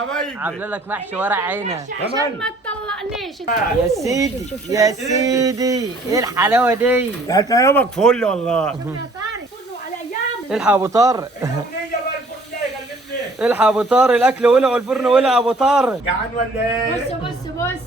حبايبي. عامله لك محشي ورق عنب عشان ما تطلقنيش. يا سيدي يا سيدي. ايه الحلاوه دي؟ ده انت يومك فل والله. شوف يا طارق كله على ايام. الحق ابو طارق، اغنيه بقى الفل ده يكلمني. الحق ابو طارق، الاكل ولع والفرن ولع ابو طارق. جعان ولا بص ايه؟ بص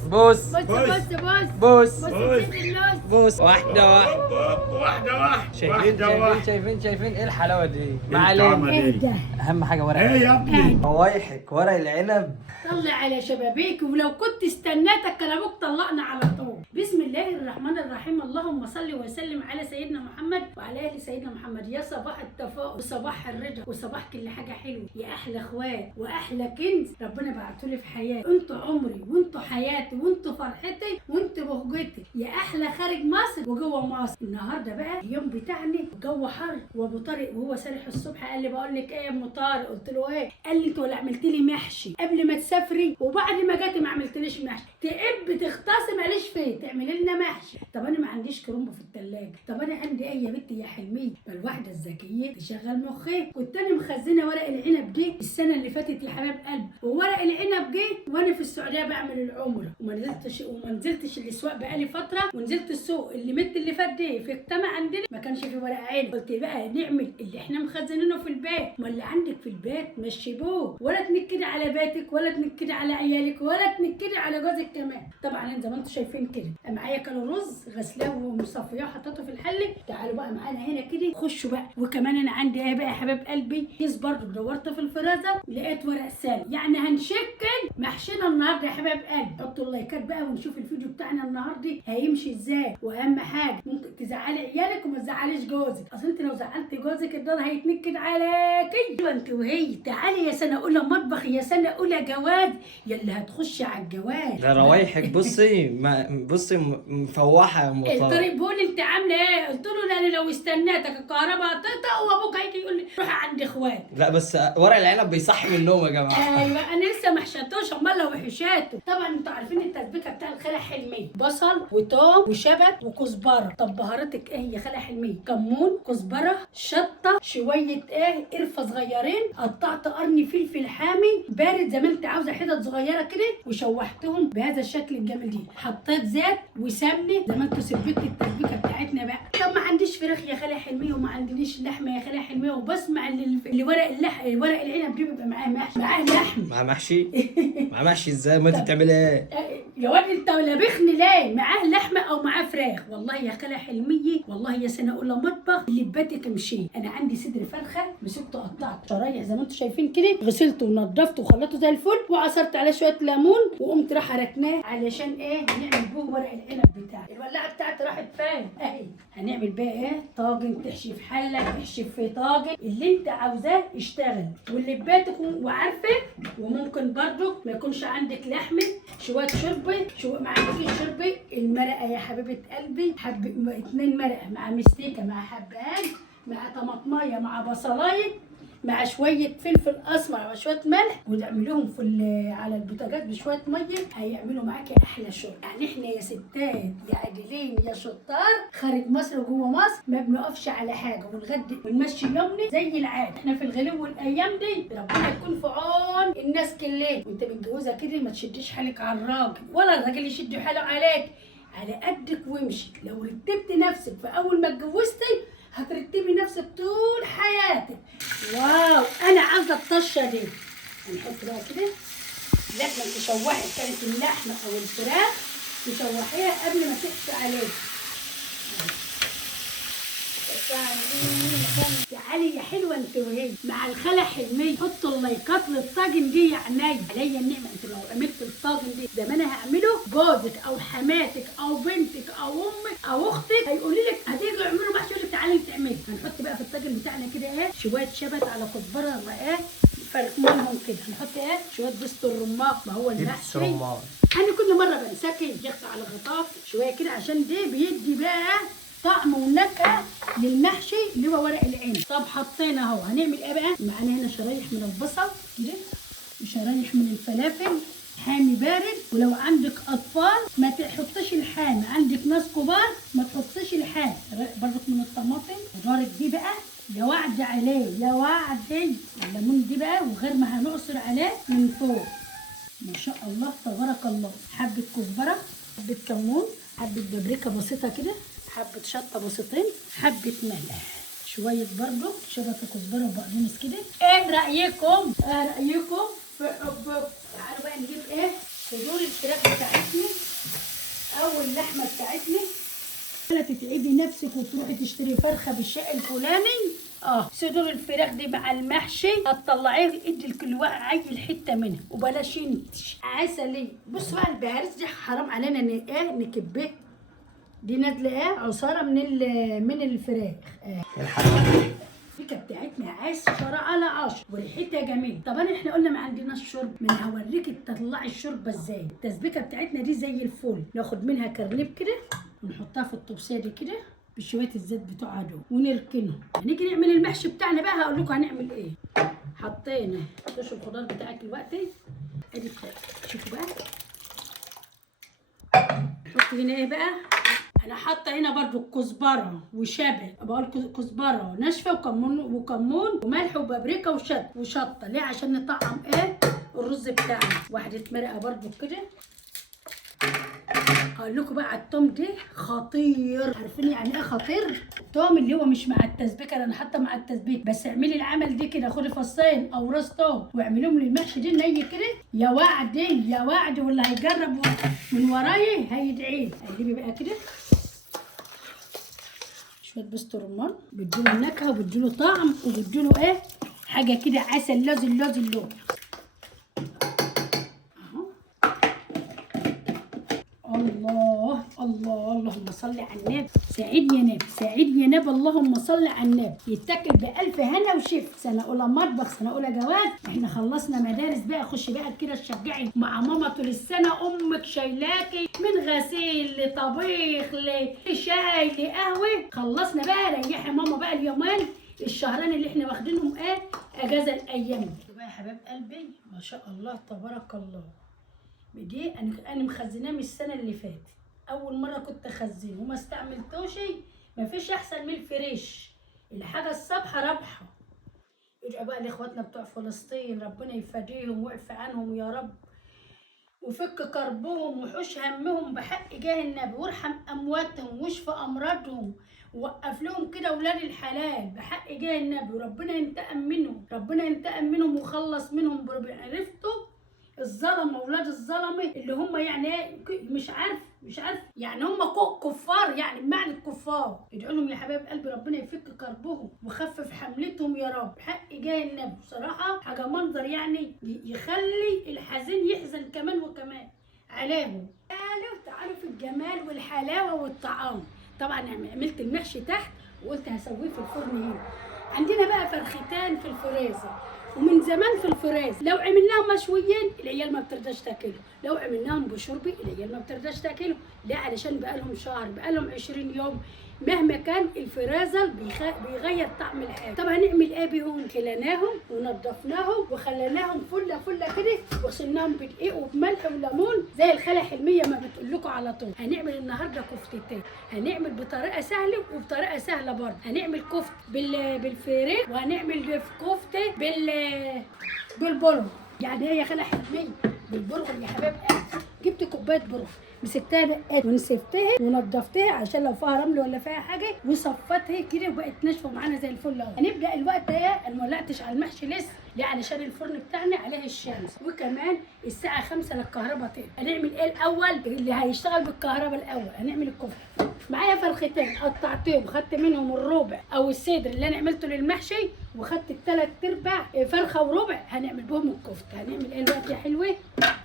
بص بص بص بص بص بص بص الناس. بص. واحده واحده. واحده واحده. شايفين واحده واحده. شايفين ايه الحلاوه دي؟ ما الطعمة علينا، دي. ايه ده؟ اهم حاجه ورق ايه العنب. يا ابني؟ روايحك ورق العنب. طلع على شبابيك، ولو كنت استنيتك كان ابوك طلقنا على طول. بسم الله الرحمن الرحيم. اللهم صل وسلم على سيدنا محمد وعلى اهل سيدنا محمد. يا صباح التفاؤل وصباح الرضا وصباح كل حاجه حلوه. يا احلى اخوات واحلى كنز ربنا بعتولي في حياتي. انتوا عمري وانتوا حياتي وانتوا فرحتي وانتوا بهجتي. يا احلى خارج مصر وجوه مصر. النهارده بقى اليوم بتاعنا الجو حر، وابو طارق وهو سارح الصبح قال لي بقول لك ايه يا ام طارق؟ قلت له ايه؟ قال لي انت ولا عملت لي محشي قبل ما تسافري وبعد ما جاتي ما عملتليش محشي. تقب تختصم ماليش فيه تعملي لنا محشي. طب انا ما عنديش كرومبه في الثلاجه. طب انا عندي ايه يا بنتي يا حلميه؟ فالواحده الذكيه تشغل مخي. كنت انا مخزنه ورق العنب دي السنه اللي فاتت يا حباب قلبي، وورق العنب جه وانا في السعوديه بعمل العمره وما نزلتش الاسواق بقالي فتره. ونزلت السوق اللي فات دي في اجتماع عندنا ما كانش في ورق عنب. قلت بقى نعمل اللي احنا مخزنينه في البيت. ما اللي عندك في البيت مشيبوه، ولا تنكدي على بيتك ولا تنكدي على عيالك ولا تنكدي على جوزك كمان. طبعا انت زي ما انتم شايفين كده معايا كانوا رز غسلاه ومصفياه وحطيته في الحله. تعالوا بقى معانا هنا كده خشوا بقى. وكمان انا عندي ايه بقى يا حباب قلبي؟ كيس برضه دورت في الفرازه لقيت ورق سالي. يعني هنشكل محشينا النهارده يا حباب قلبي. حطوا اللايكات بقى ونشوف الفيديو بتاعنا النهارده هيمشي ازاي. واهم حاجه ممكن تزعلي عيالك وما تزعليش جوزك. اصل انت لو زعلت جوزك الدار هيتنكد عليكي. انت وهي تعالي يا سنه اولى مطبخ، يا سنه اولى جواز، يا اللي هتخشي على الجواز. ده روايحك بصي بصي مفوحه يا ام طارق. الطريق بيقول انت عامله ايه؟ قلت له لا انا لو استنيتك الكهرباء هتقطع وابوك هيجي يقول لي روح عند اخواتك. لا بس ورق العنب بيصحي من النوم يا جماعه. ايوه انا لسه ما حشيتوش، امال لو حشيته. طبعا انتوا عارفين التسبيكه بتاع الخاله حلميه، بصل وتوم وشبت وكزبره. طب بهاراتك ايه يا خاله حلميه؟ كمون، كزبره، شطه، شويه ايه قرفه صغيرين، قطعت قرن فلفل حامي بارد زي ما انت عاوزه حتت صغيره كده، وشوحتهم بهذا الشكل الجميل دي. حطيت زيت وسمنه زي ما انتوا سبيت التسبيكه بتاعتنا بقى. طب ما عنديش فراخ يا خاله حلميه وما عندنيش لحمه يا خاله حلميه، وبسمع اللي ورق العنب دي بيبقى معاه محشي، معاه لحم. مع محشي؟ مع محشي ازاي؟ ما انت بتعملي ايه؟ يا واد انت لابخني ليه؟ معاه لحمه او معاه فراخ؟ والله يا خاله حلميه والله يا سنه اولى مطبخ اللي بباتك امشي. انا عندي صدر فرخه مسكته قطعت شرايح زي ما انتم شايفين كده، غسلته ونضفته وخلطته زي الفل وعصرت عليه شويه ليمون وقمت رايحه ركناه علشان ايه؟ نعمل بيه ورق العنب بتاعي. الولاعه بتاعتي راحت فين؟ اهي. هنعمل بقى ايه؟ طاجن، تحشي في حله، تحشي في طاجن، اللي انت عاوزاه اشتغل. واللي بباتك وعارفه. وممكن برضو ما يكونش عندك لحمه، شويه شوربه، ما عندكيش شوربه، المرقه يا حبيبه قلبي، 2 مرقه مع مستيكه مع حبهان مع طماطمايه مع بصلايه مع شويه فلفل اسمر مع شويه ملح، وتعملوهم على البوتاجاز بشويه ميه، هيعملوا معاكي احلى شغل. يعني احنا يا ستات يا عادلين يا شطار خارج مصر وجوه مصر ما بنقفش على حاجه، ونغدي ونمشي يومنا زي العاده. احنا في الغلو والايام دي ربنا يكون في عون الناس كلها. وانت متجوزه كده ما تشديش حالك على الراجل ولا الراجل يشد حاله عليك، على قدك وامشي. لو رتبت نفسك في اول ما اتجوزتي هترتبي نفسك طول حياتك. واو انا عايزه الطشه دي. هنحط بقى كده لازم تشوحي كانت اللحمه او الفراخ تشوحيها قبل ما تحطي عليها. تعالي يا حلوه انت وهي مع الخاله حلميه. حطوا اللايكات للطاجن دي يا عينيا عليا النعمه. انتوا لو عملتوا الطاجن دي زي ما انا هعمله، جوزك او حماتك او بنتك او امك او اختك هيقولوا لك هتيجوا اعملوا محشي، يقول لك تعالي تعملي. هنحط بقى في الطاجن بتاعنا كده ايه؟ شويه شبت على كزبره رقاق فرقناهم كده. هنحط ايه؟ شويه دبس الرمان. ما هو المحشي انا كل مره بنسكن يخفى على غطاء شويه كده عشان دي بيدي بقى طعم ونكهه للمحشي اللي هو ورق العنب. طب حطينا اهو. هنعمل ايه بقى؟ معانا هنا شرايح من البصل كده وشرايح من الفلافل حامي بارد. ولو عندك اطفال ما تحطيش الحامي، عندك ناس كبار ما تحطيش الحامي. برضك من الطماطم وجارك دي بقى يا وعد عليه يا وعد. الليمون دي بقى وغير ما هنعصر عليه من فوق ما شاء الله تبارك الله. حبة كزبرة، حبة كمون، حبة بابريكا بسيطة كده، حبة شطة بسيطين، حبة ملح، شوية برضو شبكة كزبرة وبقدونس كده. ايه رأيكم؟ رأيكم؟ تعالوا بقى نجيب ايه؟ صدور الفراخ بتاعتنا او اللحمة بتاعتنا. ولا تتعبي نفسك وتروحي تشتري فرخة بالشيء الفلاني. صدور الفراخ دي مع المحشي هتطلعيه ادي لكل واحد عيل حته منها وبلاش انت عسليه. بص بقى البهارس دي حرام علينا نكبها. دي نازله عصاره من الفراخ. الفرخه بتاعتنا عشرة على 10 وريحتها جميل. طبعا احنا قلنا ما عندناش شرب، ما انا هوريكي تطلعي الشوربه ازاي. التسبيكه بتاعتنا دي زي الفل. ناخد منها كرنب كده ونحطها في الطبسيه دي كده بشويه الزيت بتوعها دول ونركنهم. هنيجي نعمل المحشي بتاعنا بقى. هقول لكم هنعمل ايه. حطينا طش الخضار بتاعك دلوقتي ادي شوفوا بقى. حط هنا ايه بقى. انا حاطه هنا برضو كزبره وشبت، بقول كزبره ناشفه وكمون وملح وبابريكا وشطه. ليه؟ عشان نطعم ايه الرز بتاعنا. واحده مرقه برضو كده. هقول لكم بقى على التوم ده خطير. عارفين يعني ايه خطير؟ التوم اللي هو مش مع التسبيكه، انا حاطه مع التسبيكه بس. اعملي العمل دي كده، خدي فصين او راس توم واعمليهم للمحشي دي ني كده. يا وعدي يا وعدي، واللي هيجرب من ورايا هيدعي. قلبي بقى كده شويه بسط رمان، بيديله نكهه وبيديله طعم وبيديله ايه حاجه كده عسل لوز اللون. الله الله اللهم صل على النبي. سعيد يا نبي، سعيد يا نبي، اللهم صل على النبي. يتاكل بألف هنا وشفا. سنه اولى مطبخ، سنه اولى جواز. احنا خلصنا مدارس بقى. خشي بقى كده تشجعي مع ماما طول السنه. امك شايلاكي من غسيل لطبيخ لشاي لقهوه. خلصنا بقى. ريحي ماما بقى اليومين الشهرين اللي احنا واخدينهم اجازه الايام دي بقى يا حباب قلبي. ما شاء الله تبارك الله. دي انا مخزناه من السنه اللي فاتت. اول مره كنت اخزنه وما استعملتوش. مفيش احسن من الفريش. الحاجه الصبحه رابحه. ادعوا بقى لاخواتنا بتوع فلسطين، ربنا يفديهم ويعفى عنهم يا رب وفك كربهم وحوش همهم بحق جاه النبي. وارحم امواتهم واشفى امراضهم ووقف لهم كده ولاد الحلال بحق جاه النبي. وربنا ينتقم منهم، ربنا ينتقم منهم وخلص منهم. عرفتوا الظلمه اولاد الظلمه اللي هم يعني مش عارف يعني هم كفار، يعني بمعنى الكفار. ادعوا لهم يا حبايب قلبي ربنا يفك كربهم ويخفف حملتهم يا رب. حق جاي النبي بصراحه حاجه منظر يعني يخلي الحزين يحزن كمان وكمان عليهم. تعالوا في الجمال والحلاوه والطعام. طبعا عملت المحشي تحت وقلت هسويه في الفرن هنا. عندنا بقى فرختان في الفريزر ومن زمان في الفراز. لو عملناهم مشويين العيال ما بترضاش تاكلهم، لو عملناهم بشربي العيال ما بترضاش تاكلهم. لا علشان بقالهم شهر، بقالهم 20 يوم. مهما كان الفرازل بيغير طعم الحاجه. طب هنعمل ايه بيهم؟ خليناهم ونضفناهم وخليناهم فله كده وغسلناهم بدقيق وبملح وليمون زي الخاله حلميه ما بتقول لكم على طول. هنعمل النهارده كفتتين. هنعمل بطريقه سهله وبطريقه سهله برضه. هنعمل كفته بالفريك وهنعمل كفته بالبرغل. يعني ايه يا خاله حلميه؟ بالبرغل يا حبايب قلبي. جبت كوبايه برغل مسكتها دقات ونسفتها ونضفتها عشان لو فيها رمل ولا فيها حاجه وصفتها كده وبقت ناشفه معانا زي الفل اهو. هنبدا الوقت انا ما ولعتش على المحشي لسه. ليه؟ علشان الفرن بتاعنا عليه الشمس وكمان الساعه 5 للكهرباء تاني. هنعمل ايه الاول؟ اللي هيشتغل بالكهرباء الاول هنعمل الكفته. معايا فرختين قطعتهم، خدت منهم الربع او الصدر اللي انا عملته للمحشي وخدت الثلاث ارباع فرخه وربع هنعمل بهم الكفته. هنعمل ايه دلوقتي يا حلوه؟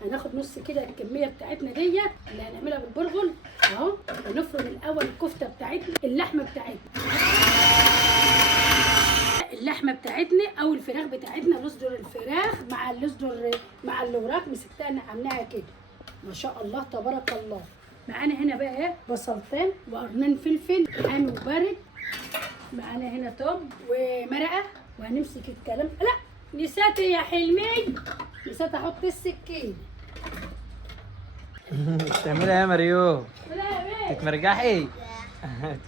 هناخد نص كده الكميه بتاعتنا ديت اللي هنعملها بالبرغل اهو. هنفرم الاول الكفته بتاعتنا. اللحمه بتاعتنا او الفراخ بتاعتنا. نصدر الفراخ مع الوراك مسكتها عاملاها كده ما شاء الله تبارك الله. معانا هنا بقى ايه؟ بصلتين وقرنين فلفل حامي وبارد. معانا هنا توم ومرقه. وهنمسك الكلام. لا نسيت يا حلمي، نسيت احط السكين. بتعملي ايه يا مريوم؟ لا تتمرجحي؟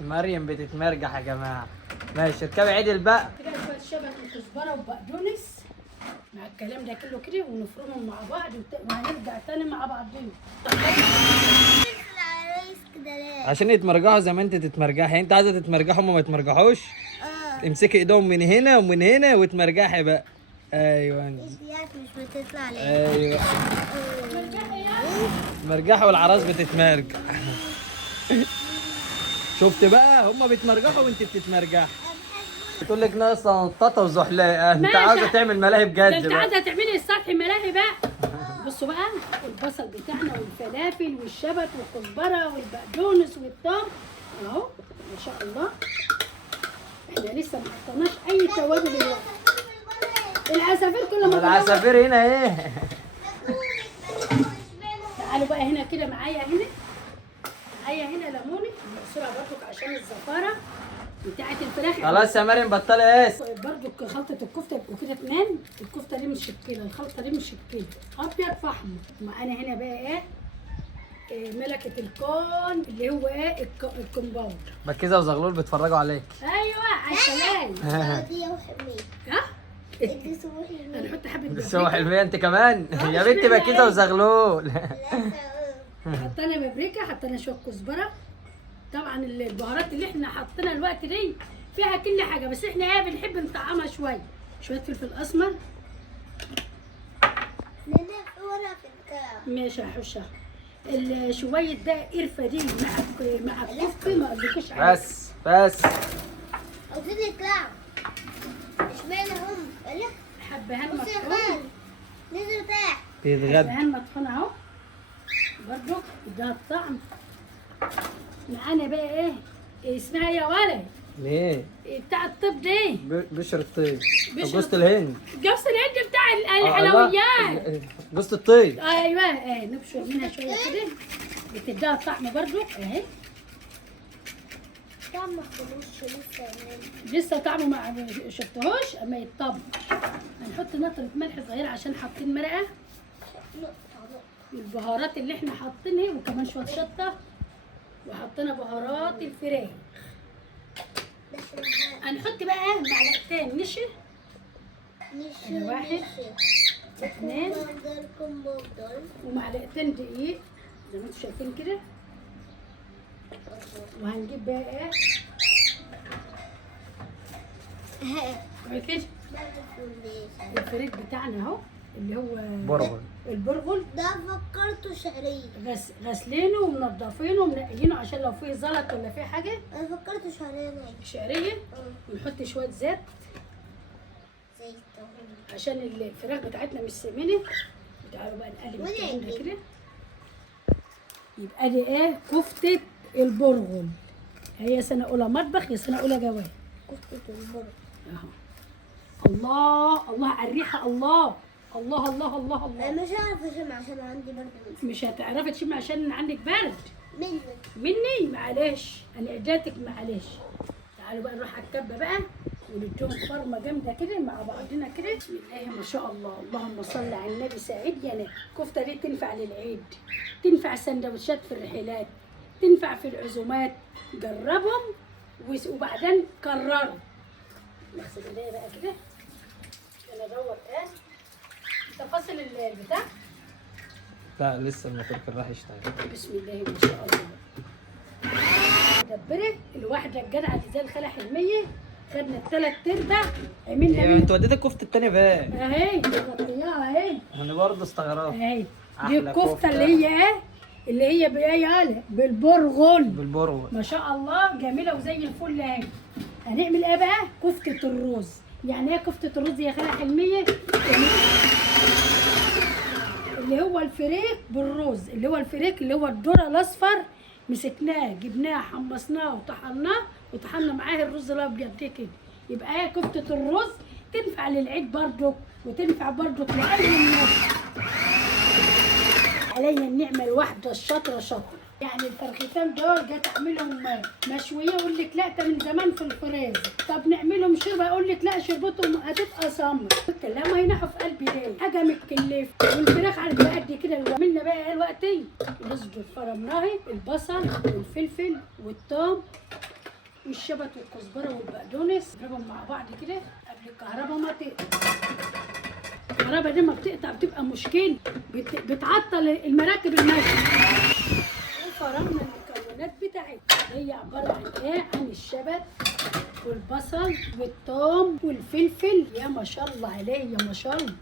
مريم بتتمرجح يا جماعه. ماشي اركبي عدل بقى. كده شويه شبت وكزبره وبقدونس مع الكلام ده كله كده ونفرمهم مع بعض وهنرجع تاني مع بعضنا. عشان يتمرجحوا زي ما انت تتمرجحي. انت عايزه تتمرجحوا هما ما يتمرجحوش؟ امسكي ايدهم من هنا ومن هنا وتمرجحي بقى. ايوه ايديك مش بتطلع ليه؟ ايوه مرجحوا والعراس بتتمرجح. شفت بقى هما بيتمرجحوا وانت بتتمرجحي. بتقول لك ناقصه نطاطه وزحلقه. انت ماشي. عاوزه تعمل ملاهي ده بجد انت بقى. عايزه تعملي السطح ملاهي بقى. بصوا بقى البصل بتاعنا والفلافل والشبت والكزبره والبقدونس والثوم اهو ما شاء الله. احنا لسه ما حطيناش اي توابل دلوقتي. العصافير كل ما العصافير هنا ايه؟ تعالوا بقى هنا كده معايا هنا ليموني بقصرها برضك عشان الزفاره بتاعت الفراخ. خلاص يا مريم بطلي ايه؟ برضك خلطه الكفته يبقوا كده اتنين. الكفته دي مشكله، الخلطه دي مشكله ابيض فحم. معانا هنا بقى ايه ملكه الكون اللي هو ايه الكمباوند. مركزه وزغلول بيتفرجوا عليك. ايوه على السلام. دي وحمية. ها دي سوحي. هنحط حبه بس هو بابريكا. حلمية انت كمان. يا مش بنتي معنى مركزه ايه؟ وزغلول. حطينا بابريكا، حطينا شويه كزبره. طبعا البهارات اللي احنا حطينا الوقت دي فيها كل حاجه، بس احنا ايه بنحب نطعمها شويه فلفل اسمر. ورق الكعب. ماشي هحشها. شويه ده قرفه دي مع الكفته ما اقولكش عليها. بس عاوزين الكعب. اشمعنى هم؟ ولا؟ حبهان بصي يا مطحون. خال. نزل تحت. بيتغدى. حبهان مطحون اهو برضو ده الطعم. معانا بقى ايه اسمها يا ولد ليه؟ بتاع الطب دي بشر الطيب. بشر جوزة الهند. جوز الهند بتاع الحلويات. جوزة الطيب. ايوه نبشر منها شويه كده بتديها طعم برضو اهي. طعم ما خلوش لسه. لسه طعمه ما شفتهوش اما يتطبق. هنحط نقطه ملح صغيره عشان حاطين مرقه. البهارات اللي احنا حاطينها وكمان شويه شطه وحطينا بهارات الفراخ. هنحط بقى معلقتين نشا. واحد اثنين ومعلقتين دقيق زي ما انتم شايفين كده. وهنجيب بقى ايه كده الفريك بتاعنا اهو اللي هو برغل. البرغل ده فكرته شعرية. غسلينه ومنضفينه ومنقيينه عشان لو فيه زلط ولا فيه حاجه. انا فكرته شعرية ناي. شعريه. ونحط شويه زيت زي عشان الفراخ بتاعتنا مش سمينه. تعالوا بقى نقلب الكلام ده كده. يبقى دي ايه كفته البرغل. هي سنه اولى مطبخ يا سنه اولى جواز. كفتة البرغل. اهو الله على الريحه. الله انا مش هعرف اشم عشان عندي برد. مش هتعرفي تشمي عشان عندك برد مني. معلش انا اجاتك معلش. تعالوا بقى نروح على الكبه بقى ونديهم فرمه جامده كده مع بعضنا كده. بسم الله ما شاء الله. اللهم صل على النبي. ساعدني انا. الكفته دي تنفع للعيد، تنفع سندوتشات في الرحلات، تنفع في العزومات. جربهم وبعدين كرروا. نغسل ايديا بقى كده عشان ادور انت فاصل البتاع. لا لسه الموتور كان راح يشتغل. بسم الله ما شاء الله. دبرت الواحده الجدعه اللي زي الخاله حلميه. خدنا الثلاث ارباع عملنا ايوه انت وديت الكفته التانيه فين؟ اهي غطيناها اهي. انا برضه استغربت. اهي دي أحلى الكفته كفتة. اللي هي ايه اللي هي بايه بالبرغل. بالبرغل. ما شاء الله جميله وزي الفل اهي. هنعمل ايه بقى كفته الرز. يعني ايه كفته الرز يا خاله حلميه؟ اللي هو الفريك بالرز. اللي هو الفريك اللي هو الذره الاصفر. مسكناه جبناه حمصناه وطحنا معاه الرز الابيض دي كده. يبقى هي كفته الرز تنفع للعيد برضك وتنفع برضك لاي الناس. عليا النعمه الواحده الشاطره. يعني الفرختين دول جت اعملهم مشويه اقول لك لا ده من زمان في الفريزر. طب نعملهم شوربه اقول لك لا شربتهم هتبقى سمر. قلت لا ما ينحوا في قلبي ليه حاجه متكلفه. والفراخ على قد كده. عملنا بقى ايه دلوقتي؟ نصبر فرمناها البصل والفلفل والثوم والشبت والكزبره والبقدونس. نضربهم مع بعض كده قبل الكهرباء ما تقطع. الكهرباء دي ما بتقطع بتبقى مشكله، بتعطل المراكب الماشيه. وفرمنا المكونات بتاعتها، هي عباره عن ايه؟ عن الشبت والبصل والثوم والفلفل. يا ما شاء الله عليه، يا ما شاء الله.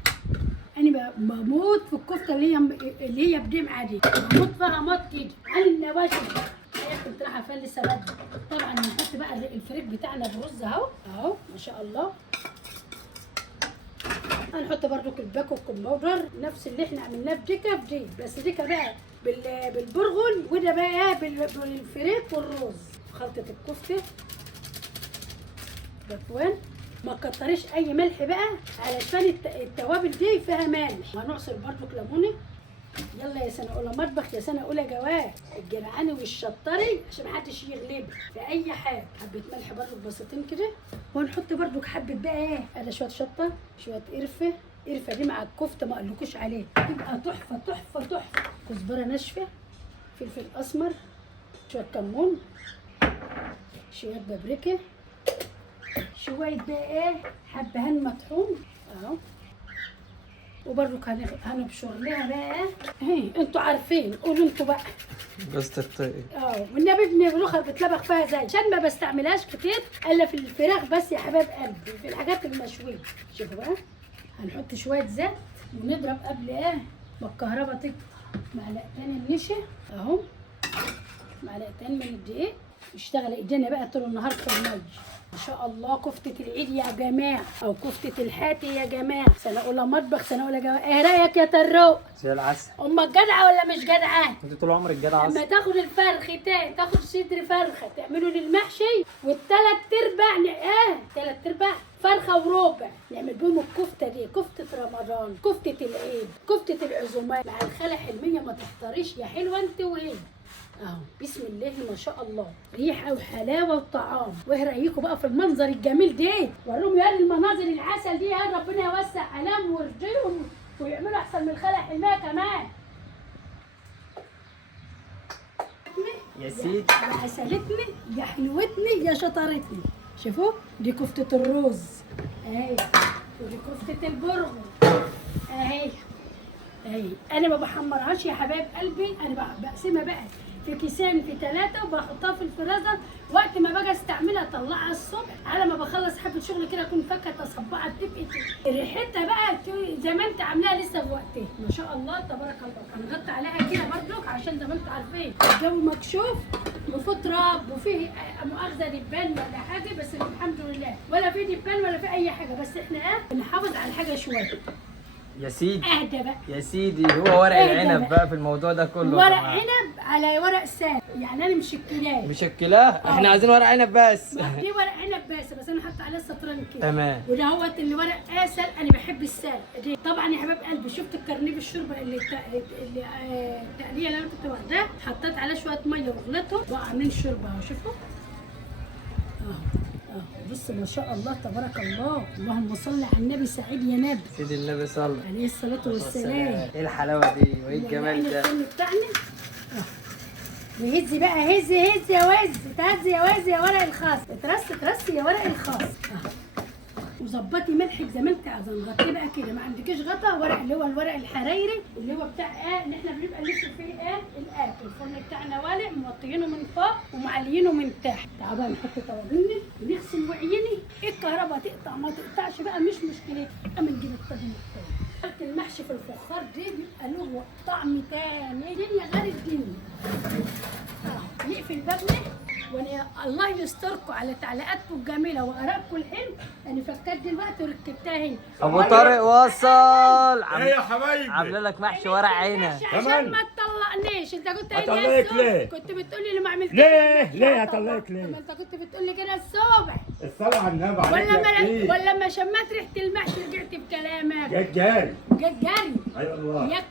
انا بموت في الكفته اللي هي بدمعه دي، بموت فيها موت كده عن النواشف. هي كنت رايحه افلسها بدري. طبعا هنحط بقى الفريك بتاعنا برز اهو ما شاء الله. هنحط برضو الباكو باودر نفس اللي احنا عملناه بديكا في دي، بس ديكا بقى بالبرغل، وده بقى بالفريك والرز. خلطه الكفته بكوان. ما تكتريش اي ملح بقى علشان التوابل دي فيها ملح. وهنعصر برضو ليمونه. يلا يا سنه اولى مطبخ، يا سنه اولى جواد، الجرعاني والشطري عشان محدش يغلب في اي حاجه. حبه ملح برضو بسيطين كده. ونحط برضو حبه بقى ايه، ادي شويه شطه، شويه قرفه. قرفه دي مع الكفته ما اقولكوش عليه، تبقى تحفه تحفه تحفه. كزبره ناشفه، فلفل اسمر، شويه كمون، شويه بابريكا، شويه بقى ايه حبهان مطحون اهو. وبرضو هنبشر لها بقى اهي. انتوا عارفين، قولوا انتوا بقى. بس الطيب والنبي ابني بلوخه بتلبخ فيها زي عشان ما بستعملهاش كتير الا في الفراخ بس يا حباب قلبي، في الحاجات المشويه. شوفوا بقى، هنحط شويه زيت ونضرب قبل ايه ما الكهرباء تقطع. معلقتين النشا اهو، معلقتين من الدقيق. اشتغل ايدينا بقى طول النهار في المي. ما شاء الله. كفتة العيد يا جماعة، أو كفتة الحاتي يا جماعة. سنة أولى مطبخ، سنة أولى جماعة. إيه رأيك يا طروق؟ زي العسل. أمك جدعة ولا مش جدعة؟ انت طول عمرك جدع. لما تاخد الفرختين، تاخد صدر فرخة تعمله للمحشي، والتلات أرباع تلات أرباع فرخة وربع نعمل بهم الكفتة دي. كفتة رمضان، كفتة العيد، كفتة العزومات مع الخالة حلمية. ما تحتريش يا حلوة أنت وهي. اهو بسم الله ما شاء الله، ريحه وحلاوه وطعام. وايه رايكم بقى في المنظر الجميل ده؟ وريهم يا المناظر العسل دي، يا ربنا يوسع عليهم ويرضيهم ويعملوا احسن من الخلق حلميه كمان. يا سيدي، يا عسلتني، يا حلوتني، يا شطرتني. شوفوا دي كفته الرز اهي، ودي كفته البرغل اهي. انا ما بحمرهاش يا حبايب قلبي، انا بقسمها بقى في كيسين في 3 وبحطها في الفريزر. وقت ما باجي استعملها اطلعها الصبح على ما بخلص حبه شغل كده، اكون فاكهه تصبعت تبقى ريحتها بقى زي ما انت عاملاها لسه في وقتها. ما شاء الله تبارك الله. هنغطي عليها كده برضك عشان زي ما انتم عارفين الجو مكشوف وفيه تراب وفيه مؤاخذه دبان ولا حاجه، بس الحمد لله ولا في دبان ولا في اي حاجه. بس احنا بنحافظ على الحاجه شويه. يا سيدي اهدى بقى يا سيدي. هو ورق العنب بقى في الموضوع ده كله. ورق عنب على ورق ساد، يعني انا مشكلاه. مشكلاه؟ احنا عايزين ورق عنب بس. دي ورق عنب بس انا حاطه عليه سطرين كده. تمام. وده هوت اللي ورق اسل، انا بحب السلق دي. طبعا يا حباب قلبي، شفت الكرنيه بالشوربه التقليه اللي انا كنت واخداه، حطيت عليه شويه ميه وغليتهم بقى عاملين شوربه اهو. شوفوا بص ما شاء الله تبارك الله. اللهم صل على النبي. سعيد يا نبي. سيدي النبي صلى عليه الصلاه والسلام. ايه الحلاوه دي وايه الجمال ده؟ بتاعنا وهز بقى، هز يا وز، تهز يا وز يا ورق الخاص، ترص يا ورق الخاص. وظبطي ملحك زي ما انت عايزه. نغطيه بقى كده، ما عندكيش غطا ورق اللي هو الورق الحرايري اللي هو بتاع ان احنا بنبقى نلف فيه الاكل. الفرن بتاعنا والع، موطيينه من فوق ومعليينه من تحت. تعالوا بقى نحط توابلنا ونغسل وعيني. الكهرباء تقطع ما تقطعش بقى مش مشكلتي. اما نجيب الطاجن التاني. المحشي في الفخار دي بيبقى له طعم تاني، دنيا غير الدنيا. نقفل بابنا. وانا الله يستركم على تعليقاتكم الجميله وارائكم الحلو. انا فكرت دلوقتي وركبتها هنا. ابو طارق وصل. ايه يا حبايبي؟ عامله لك محشي ورق عنب. عشان ما تطلقنيش. انت كنت قايل اطلقك ليه؟ كنت بتقولي لي ما عملتش. ليه هطلقك ليه؟ ما انت كنت بتقولي كده الصبح. الصلاة على النبي عليك. ولا ما شميت ريحه المحشي رجعت بكلامك. جت جاري. جت جاري. ايوه الله. ياك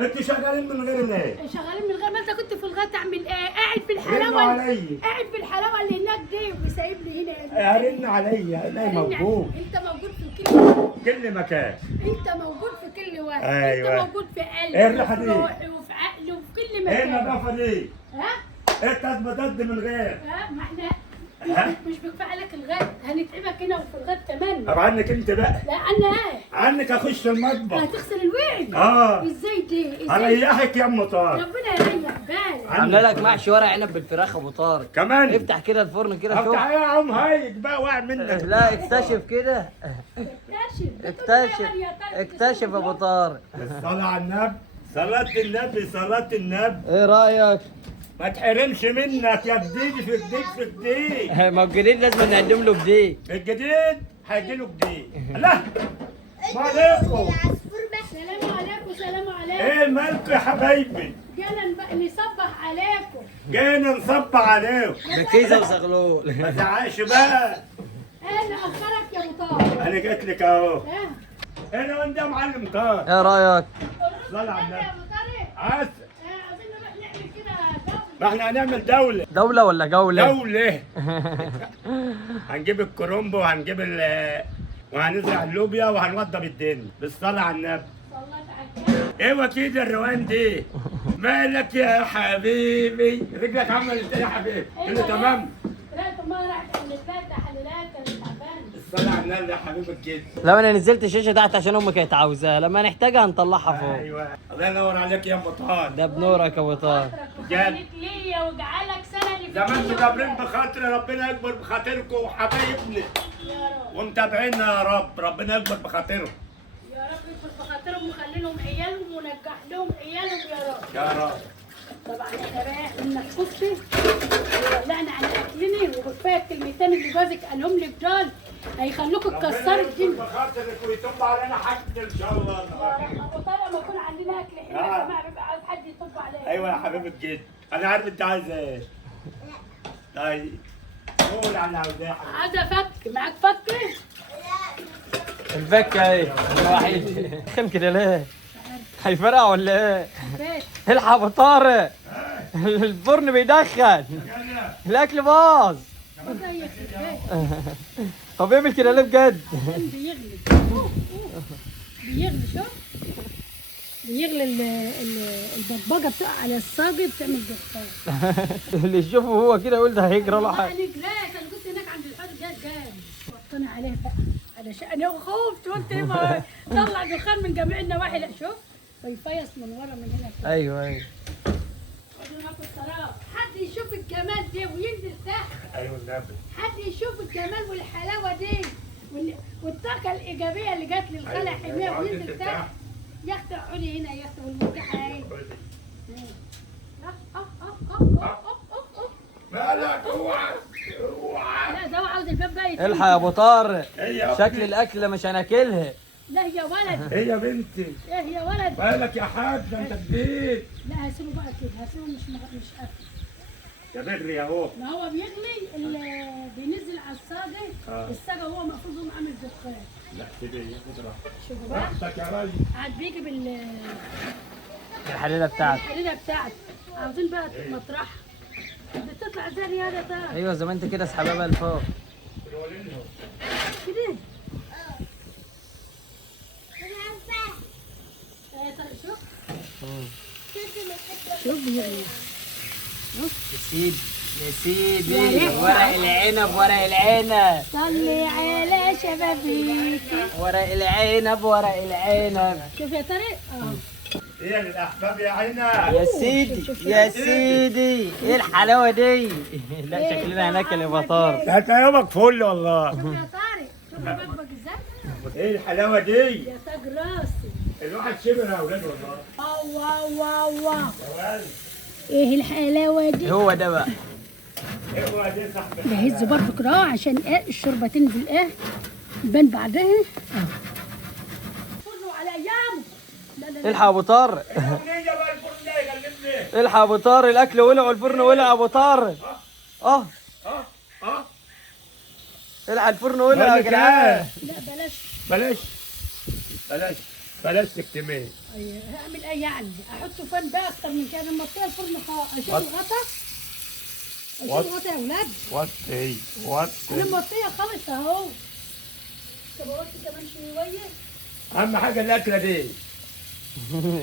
انت شغالين من غير ليه؟ شغالين من غير ما انت كنت في الغدا تعمل ايه؟ قاعد في رن الحلاوه. علي. قاعد في الحلاوه اللي هناك دي وسايب لي هنا. رن عليا. انا موجود. انت موجود في كل مكان. انت موجود في كل واحد. ايوه. انت موجود في قلبي ايه الريحة وفي دي؟ روحي وفي عقلي وفي كل مكان. ايه النظافة دي؟ ها؟ انت ضد من غير. ها؟ ما احنا مش بكفايه عليك الغد، هنتعبك هنا وفي الغد كمان. طب عنك انت بقى. لا انا ايه؟ عنك اخش المطبخ. هتغسل الوعي؟ ازاي دي؟ اريحك يا ام طارق. ربنا يريح بالك. عامله لك محشي ورق عنب بالفراخ ابو طارق. كمان افتح كده الفرن كده شوف. افتح يا عم هايد بقى واقع منك. لا اكتشف كده. اكتشف اكتشف ابو طارق. الصلاة على النبي، صلاة النبي، صلاة النبي. ايه رايك؟ ما تحرمش منك يا جديد في جديد في جديد. ما هو الجديد لازم نقدم له جديد. الجديد هيجي له جديد. لا ما عليكم. سلام عليكم سلام عليكم. ايه مالكم يا حبايبي؟ جينا نصبح عليكم. جينا نصب عليكم. بكيزه وزغلول. ما تزعقش بقى. انا اخرك يا ابو طارق. انا جيت لك اهو. ها انا وانت يا معلم طارق. ايه رايك؟ صلى على يا النبي. ابو طارق. عسل. عايزين نروح نعمل كده جو. ما احنا هنعمل دولة. دولة ولا جولة؟ دولة. هنجيب الكرنب وهنجيب وهنزرع اللوبيا وهنوضب الدنيا بالصلاة على النبي. صليت على الكعبة. ايه وكيد الروان دي؟ مالك يا حبيبي؟ رجلك عملت ايه يا حبيبي؟ كله تمام؟ طلعت ما راحت اللي فات تحليلات كانت تعبانه. الصلاة على النبي يا حبيبي كده. لو انا نزلت الشاشة تحت عشان امك كانت عاوزاها، لما نحتاجها هنطلعها فوق. ايوه الله ينور عليك يا ام طارق. ده بنورك يا ابو طارق. وخليك ليا واجعلك سنه اللي زي ما انتوا جابرين بخاطري ربنا يكبر بخاطركم وحبايبنا يا رب ومتابعينا يا رب، ربنا يكبر بخاطرهم يا رب يكبر بخاطرهم ويخلي لهم عيالهم ونجح لهم عيالهم يا رب. يا رب. طبعا احنا بقى قلنا الكفتي وولعنا على اكلنا وكفايه الكلمتين اللي جوزك قالهم لي بدول هيخلوكوا تكسروا ربنا الدنيا. يكبر بخاطرك ويتوب علينا حاجة ان شاء الله. يا رب ابو طارق لما يكون عندنا اكل حلو يا جماعه بيبقى عايز حد يطب عليا. ايوه يا حبيبي جد، انا عارف انت عايز ايه. طيب قول على عاوزاه يا حبيبي. عايزه افك معاك فك. الفكة ايه؟ الوحيد. خم كده ليه؟ هيفرقع ولا ايه؟ فات الحق يا ابو طارق. الفرن بيدخن. الاكل باظ. زيك البيت طب اعمل كده ليه بجد؟ بيغلي بيغلي شوف بيغلي البطبقه بتقع على الصاجي بتعمل دخان. اللي يشوفه هو كده يقول ده هيجرى له حاجه. عليك لا انا كنت هناك عند الحاج جاد وطني عليه بقى علشان انا خفت قلت ايه ما طلع دخان من جميع النواحي. لا شوف بيفيص من ورا من هنا كده. ايوه ايوه. وأنا ناكل سراب. حد يشوف الجمال ده وينزل تحت. ايوه النبي. حد يشوف الجمال والحلاوه دي والطاقه الايجابيه اللي جات لي الخلع حميه وينزل تحت. يا اختي اقعدي هنا يا اختي والمرتاحه اهي. مالك اوعى اوعى. لا ده هو عاوز الباب بايت. الحق يا ابو طارق. ايه يا شكل الاكل مش هناكلها. لا يا ولد ايه يا بنتي؟ ايه يا ولد. مالك يا حاج ده انت جديد. لا هسيبه بقى كده هسيبه مش قافل. يا بدري اهو. ما هو بيغلي بينزل على الصاجه. الصاجه هو المفروض هو عامل دخان. لا سيبي خد راحتك. شوفوا بقى راحتك يا راجل. قاعد بيجي الحليله بتاعتك. بالحريره بتاعته. عاوزين بقى مطرح بتطلع زي الرياضه ده ايوه زي ما انت كده اسحبها بقى لفوق. كده. شوف شوف بيغلي. يا سيدي يا سيدي ورق العنب ورق العنب. صلي على شبابيك. ورق العنب ورق العنب. شوف يا طارق ايه للاحباب يا عينا. يا سيدي يا سيدي ايه الحلاوه دي؟ لا شكلنا هناكل يا بطار. ده انت يومك فل والله. شوف يا طارق شوف بكبك ازاي. ايه الحلاوه دي؟ يا تاج راسي. الواحد شبه يا اولاد والله. واو واو واو. يا ولد. ايه الحلاوه دي. هو ده بقى. اوعى دي صاحبي. بهز برضك كده عشان ايه الشوربه تنزل ايه تبان بعدها. فرنوا على ايامه. لا لا لا الحق يا ابو طارق. الفرنيه بقى الفرن ده يغلبني. الحق يا ابو طارق الاكل ولع والفرن ولع يا ابو طارق. اه الحق الفرن ولع يا جدعان. لا بلاش. بلاش بلاش بلاش تكتمين. أيوة، هعمل ايه يعني؟ احطه فين بقى اكتر من كده لما اطير الفرن اشيل الغطا. اشيل الغطا يا اولاد. وطي انا وطي. موطيه خالص اهو. طب اوطي كمان شويه. اهم حاجه الاكله دي.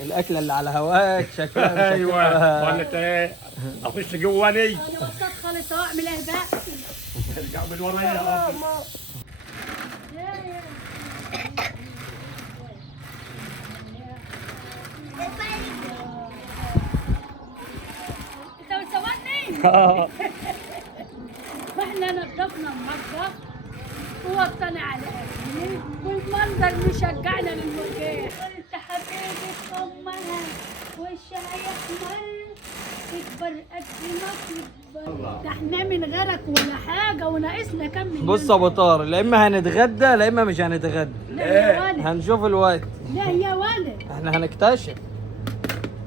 الاكله اللي على هواك شكلها مش ايوه هتبقى- ولا ايه؟ اخش جواني. انا وطيت خالص اهو اعمل ايه بقى؟ ارجع من ورايا يا ابني. انت بتصورني؟ واحنا نظفنا المطبخ ووطنا على اكلي والمنظر مشجعنا للمرجيح. قلت حبيبي امها والشاي احمر تكبر قد ما تكبر، ده احنا من غيرك ولا حاجه وناقصنا كم مليون. بص يا ابو طارق، لا اما هنتغدى لا اما مش هنتغدى. لا يا ولد، هنشوف الوقت. لا يا ولد، احنا هنكتشف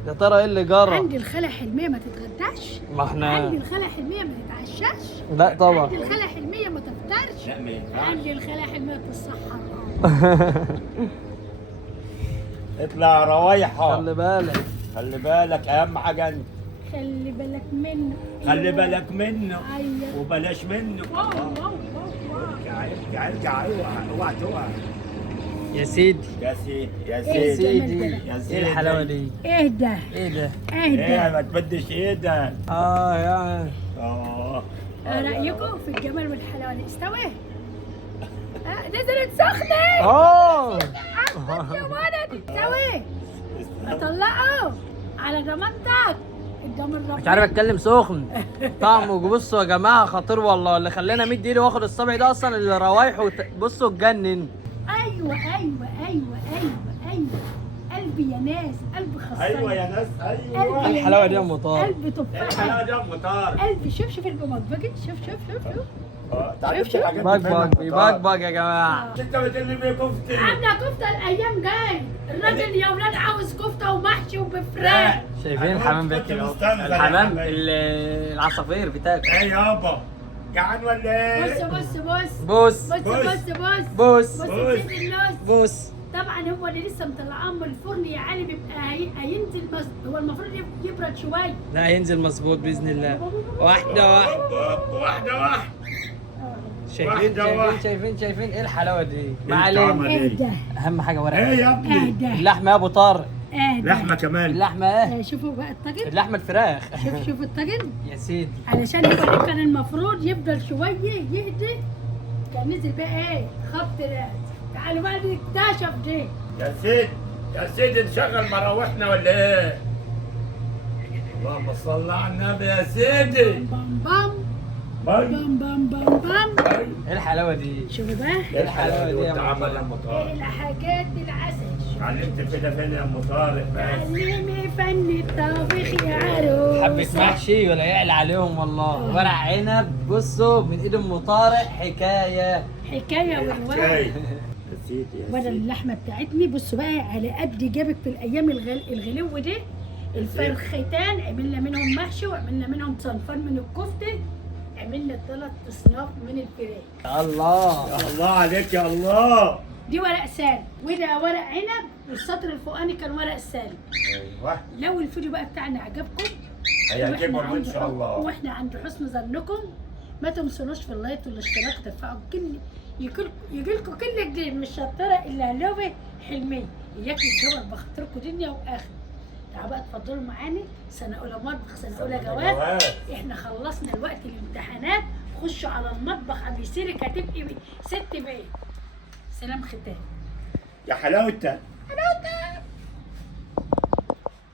يا ترى ايه اللي جرى. عندي الخالة حلمية ما تتغداش، ما احنا عندي الخالة حلمية ما تتعشاش، لا طبعا. عندي الخالة حلمية ما تفطرش، لا ما ينفعش. عندي الخالة حلمية تتصحر. اطلع روايحه. خلي بالك. خلي بالك اهم حاجه انت. خلي بالك منه. خلي بالك منه ايوه. وبلاش منه. واو واو واو واو. ارجع ارجع اوعى تقع. يا سيدي يا سيدي يا إيه سيدي سيدي، يا ايه سيدي. الحلاوه دي؟ ايه ده؟ ايه ده؟ ايه ايه ده؟ ما تبدش ايدك. يعني اه رأيكم في الجمال والحلاوة استوى؟ نزلت سخنة. عفت يا ولد استوى. اطلعه على ضمانتك قدام الرب. مش عارف اتكلم سخن. طعمه بصوا يا جماعه خطير والله. اللي خلاني امد ايدي واخد الصبع ده اصلا اللي روايحه بصوا اتجنن. ايوه ايوه ايوه ايوه ايوه قلبي يا ناس، قلبي خصايا. ايوه يا ناس ايوه. قلبي يا الحلاوة دي يا ناس، أم طارق. قلبي الحلاوه تفاحة. دي يا ام طارق. قلبي شوف البمطبقي، شوف اتعلمت شوف. الحاجات دي فين يا أم بيبقبق طارق؟ بيبقبق يا جماعه. انت بتقول لي كفتة. عاملة كفتة الأيام جاي، الراجل يا ولاد عاوز كفتة ومحشي وبفراخ. شايفين الحمام بياكل اهو. مستنزل يا الحمام حبايبي. العصافير بتاكل. ايه يابا جعان ولا بص ايه؟ بص بص بص بص بص بص بص بص سيب النص. بص. طبعا هو اللي لسه مطلعاه من الفرن يا علي بيبقى هينزل، بس هو المفروض يبرد شويه. لا هينزل مظبوط باذن الله. واحده واحده. واحدة شايفين واحدة. شايفين ايه الحلاوه دي؟ ما الطعمة علينا. دي؟ اهدى اهم حاجه ورق. ايه يا ابني؟ اهدى اللحمه يا ابو طارق. اهدى. لحمة كمان. اللحمه ايه؟ شوفوا بقى الطاجن، اللحمه الفراخ. شوف الطاجن يا سيدي. علشان هو كان المفروض يفضل شويه يهدى، كان نزل بقى ايه خبط راس. تعالوا بقى نكتشف دي. يا سيدي يا سيدي نشغل مراوحنا ولا ايه؟ اللهم صل على النبي يا سيدي. بام بام باي. بام بام بام بام. باي. ايه الحلاوه دي؟ شوفوا بقى ايه الحلاوة دي يا وانت أم عمل يا طارق؟ ام ايه طارق؟ الحاجات دي العسل. اتعلمت كده فين يا ام طارق بس؟ علمي فن الطبيخ يا عروس. حبة محشي ولا يعلى عليهم والله. ورق عنب بصوا من ايد ام طارق حكايه. حكايه وروايه. يا سيدي يا بدل سيدي. اللحمه بتاعتني بصوا بقى على قد جابك في الايام الغلو دي. الفرختان عملنا منهم محشي وعملنا منهم صنفان من الكفته، عملنا 3 اصناف من الفراخ. الله. يا الله عليك يا الله. دي ورق سالم وده ورق عنب والسطر الفوقاني كان ورق سالم. ايوه لو الفيديو بقى بتاعنا عجبكم هيعجبهم ان شاء الله. واحنا عند حسن ظنكم، ما تنسونوش في اللايك والاشتراك ترفعوا يجيلكم كل جديد من الشطاره الا لوبه حلميه. اياك الجبل بخاطركم دنيا واخره. تعالوا بقى اتفضلوا معانا سنه اولى مطبخ سنه اولى جواز. احنا خلصنا الوقت الامتحانات، خشوا على المطبخ عم يصيرك هتبقي ست بيت. سلام ختام. يا حلاوتك.